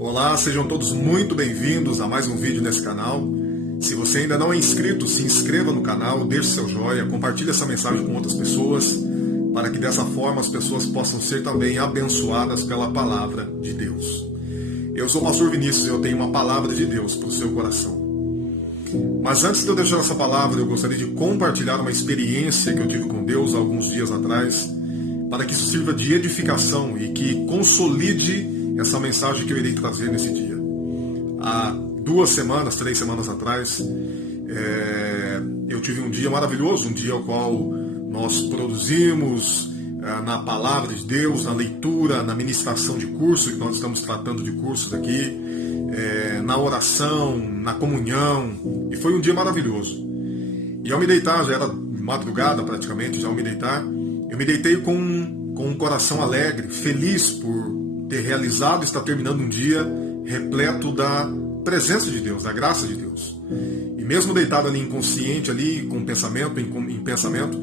Olá, sejam todos muito bem-vindos a mais um vídeo nesse canal. Se você ainda não é inscrito, se inscreva no canal, deixe seu joinha, compartilhe essa mensagem com outras pessoas, para que dessa forma as pessoas possam ser também abençoadas pela palavra de Deus. Eu sou o pastor Vinícius e eu tenho uma palavra de Deus para o seu coração. Mas antes de eu deixar essa palavra, eu gostaria de compartilhar uma experiência que eu tive com Deus há alguns dias atrás, para que isso sirva de edificação e que consolide essa mensagem que eu irei trazer nesse dia. Há 3 semanas atrás, eu tive um dia maravilhoso, um dia ao qual nós produzimos na palavra de Deus, na leitura, na ministração de curso, que nós estamos tratando de cursos aqui, na oração, na comunhão, e foi um dia maravilhoso. E ao me deitar, já era madrugada praticamente, eu me deitei com um coração alegre, feliz por ter realizado e estar terminando um dia repleto da presença de Deus, da graça de Deus. E mesmo deitado ali inconsciente, ali com pensamento, em pensamento,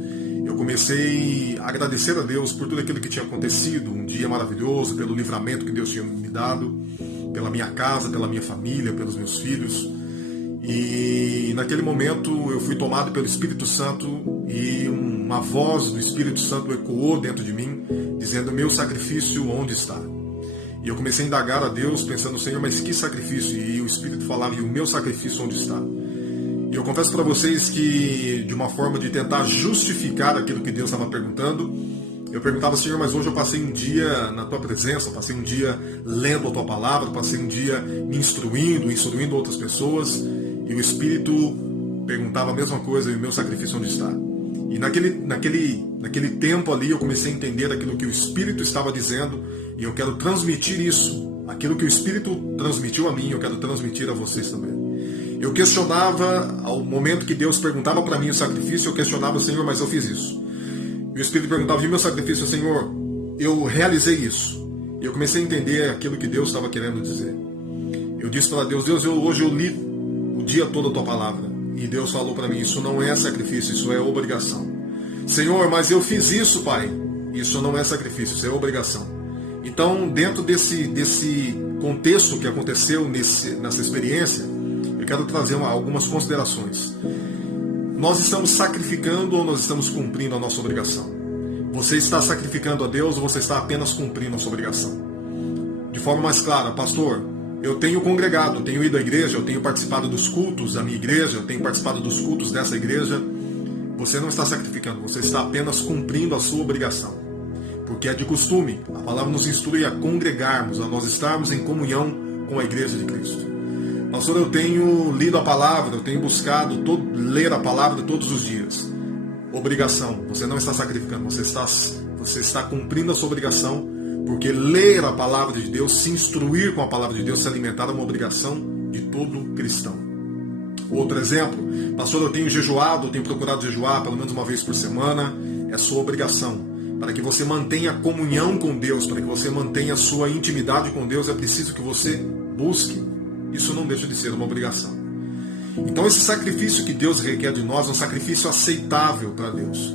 eu comecei a agradecer a Deus por tudo aquilo que tinha acontecido, um dia maravilhoso, pelo livramento que Deus tinha me dado, pela minha casa, pela minha família, pelos meus filhos. E naquele momento eu fui tomado pelo Espírito Santo e uma voz do Espírito Santo ecoou dentro de mim, dizendo: meu sacrifício onde está? E eu comecei a indagar a Deus, pensando: Senhor, mas que sacrifício? E o Espírito falava: e o meu sacrifício onde está? E eu confesso para vocês que, de uma forma de tentar justificar aquilo que Deus estava perguntando, eu perguntava: Senhor, mas hoje eu passei um dia na Tua presença, passei um dia lendo a Tua palavra, passei um dia me instruindo outras pessoas, e o Espírito perguntava a mesma coisa: e o meu sacrifício onde está? E naquele tempo ali eu comecei a entender aquilo que o Espírito estava dizendo, e eu quero transmitir isso. Aquilo que o Espírito transmitiu a mim, eu quero transmitir a vocês também. Eu questionava, ao momento que Deus perguntava para mim o sacrifício, eu questionava: Senhor, mas eu fiz isso. E o Espírito perguntava: e meu sacrifício? Senhor, eu realizei isso. E eu comecei a entender aquilo que Deus estava querendo dizer. Eu disse para Deus: hoje eu li o dia todo a Tua palavra. E Deus falou para mim: isso não é sacrifício, isso é obrigação. Senhor, mas eu fiz isso, Pai. Isso não é sacrifício, isso é obrigação. Então, dentro desse contexto que aconteceu nessa experiência, eu quero trazer algumas considerações. Nós estamos sacrificando ou nós estamos cumprindo a nossa obrigação? Você está sacrificando a Deus ou você está apenas cumprindo a sua obrigação? De forma mais clara: pastor, eu tenho congregado, eu tenho ido à igreja, eu tenho participado dos cultos da minha igreja, eu tenho participado dos cultos dessa igreja. Você não está sacrificando, você está apenas cumprindo a sua obrigação. Porque é de costume, a palavra nos instrui a congregarmos, a nós estarmos em comunhão com a igreja de Cristo. Pastor, eu tenho lido a palavra, eu tenho buscado ler a palavra todos os dias. Obrigação, você não está sacrificando, você está cumprindo a sua obrigação, porque ler a palavra de Deus, se instruir com a palavra de Deus, se alimentar é uma obrigação de todo cristão. Outro exemplo: pastor, eu tenho jejuado, eu tenho procurado jejuar pelo menos uma vez por semana. É sua obrigação. Para que você mantenha a comunhão com Deus, para que você mantenha a sua intimidade com Deus, é preciso que você busque. Isso não deixa de ser uma obrigação. Então esse sacrifício que Deus requer de nós é um sacrifício aceitável para Deus.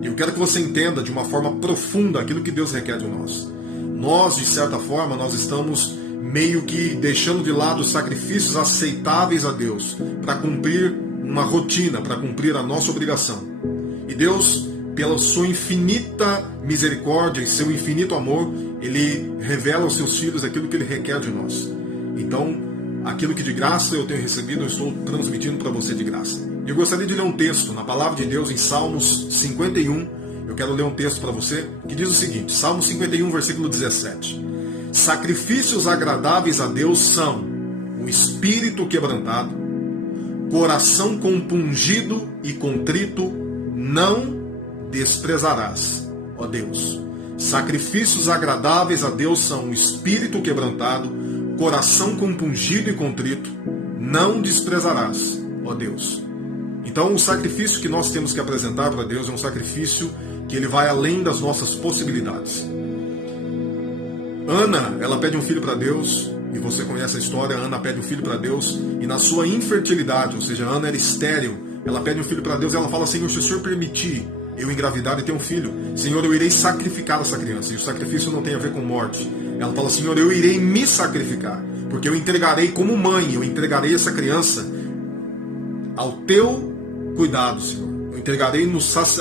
E eu quero que você entenda de uma forma profunda aquilo que Deus requer de nós. Nós, de certa forma, nós estamos meio que deixando de lado os sacrifícios aceitáveis a Deus para cumprir uma rotina, para cumprir a nossa obrigação. E Deus, pela sua infinita misericórdia e seu infinito amor, Ele revela aos seus filhos aquilo que Ele requer de nós. Então, aquilo que de graça eu tenho recebido, eu estou transmitindo para você de graça. Eu gostaria de ler um texto na palavra de Deus em Salmos 51. Eu quero ler um texto para você que diz o seguinte: Salmo 51, versículo 17. Sacrifícios agradáveis a Deus são o espírito quebrantado, coração compungido e contrito não desprezarás, ó Deus. Sacrifícios agradáveis a Deus são o espírito quebrantado, coração compungido e contrito não desprezarás, ó Deus. Então o sacrifício que nós temos que apresentar para Deus é um sacrifício que ele vai além das nossas possibilidades. Ana, ela pede um filho para Deus, e você conhece a história. Ana pede um filho para Deus, e na sua infertilidade, ou seja, Ana era estéril, ela pede um filho para Deus, e ela fala: Senhor, se o Senhor permitir eu engravidar e ter um filho, Senhor, eu irei sacrificar essa criança. E o sacrifício não tem a ver com morte. Ela fala: Senhor, eu irei me sacrificar, porque eu entregarei como mãe, eu entregarei essa criança ao teu cuidado, Senhor. Eu entregarei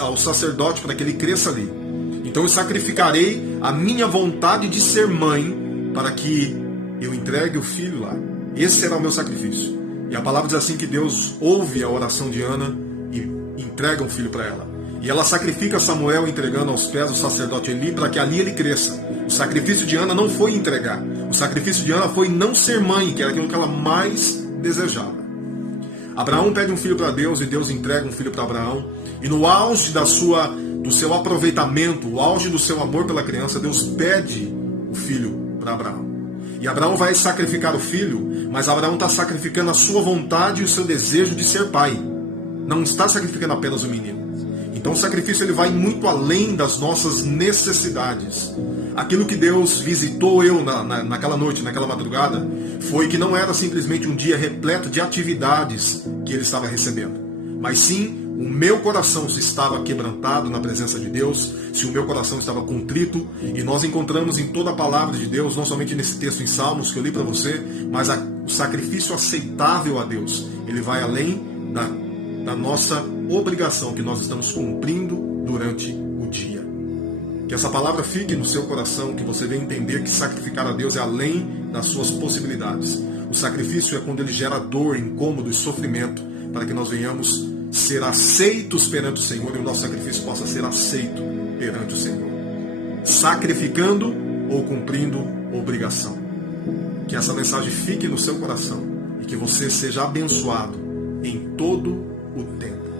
ao sacerdote para que ele cresça ali. Então eu sacrificarei a minha vontade de ser mãe para que eu entregue o filho lá. Esse será o meu sacrifício. E a palavra diz assim que Deus ouve a oração de Ana e entrega um filho para ela. E ela sacrifica Samuel entregando aos pés do sacerdote Eli para que ali ele cresça. O sacrifício de Ana não foi entregar. O sacrifício de Ana foi não ser mãe, que era aquilo que ela mais desejava. Abraão pede um filho para Deus e Deus entrega um filho para Abraão. E no auge do seu aproveitamento, o auge do seu amor pela criança, Deus pede o filho para Abraão. E Abraão vai sacrificar o filho, mas Abraão está sacrificando a sua vontade e o seu desejo de ser pai. Não está sacrificando apenas o menino. Então o sacrifício ele vai muito além das nossas necessidades. Aquilo que Deus visitou eu naquela noite, naquela madrugada, foi que não era simplesmente um dia repleto de atividades que ele estava recebendo, mas sim o meu coração se estava quebrantado na presença de Deus, se o meu coração estava contrito, e nós encontramos em toda a palavra de Deus, não somente nesse texto em Salmos que eu li para você, mas o sacrifício aceitável a Deus, ele vai além da nossa obrigação que nós estamos cumprindo durante o dia. Que essa palavra fique no seu coração, que você venha entender que sacrificar a Deus é além das suas possibilidades. O sacrifício é quando ele gera dor, incômodo e sofrimento, para que nós venhamos ser aceitos perante o Senhor e o nosso sacrifício possa ser aceito perante o Senhor. Sacrificando ou cumprindo obrigação. Que essa mensagem fique no seu coração e que você seja abençoado em todo o tempo.